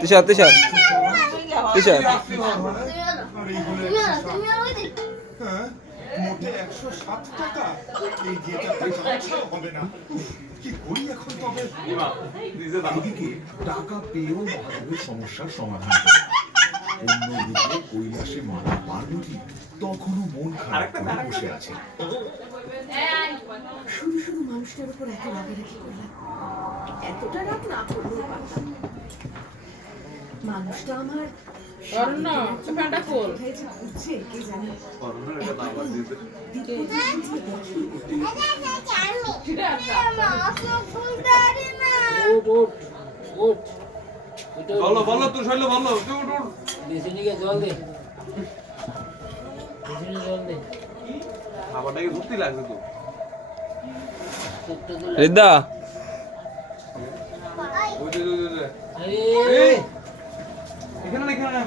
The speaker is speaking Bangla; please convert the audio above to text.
তুষার তুষার তুষার মোটে 160 টাকা এই যেটা হবে না কি করি এখন তবে এদিকে টাকা পেয়েও মহাদেবের সমস্যার সমাধান করে অন্যদিকে কৈলাসে মারা পার্বতী তখনও মন খারাপ করে বসে আছে। শুধু শুধু মানুষটার উপর এত রাগারাগি করলাম, এতটা রাগ না করলেও পারতাম। মানুষটা আমার কোথায় যে ঘুরছে কে জানে। বলো বলো তুই শৈল বলো জল দে খাবারটাকে ধরতে লাগছে তো রিদ্দা এখানে এখানে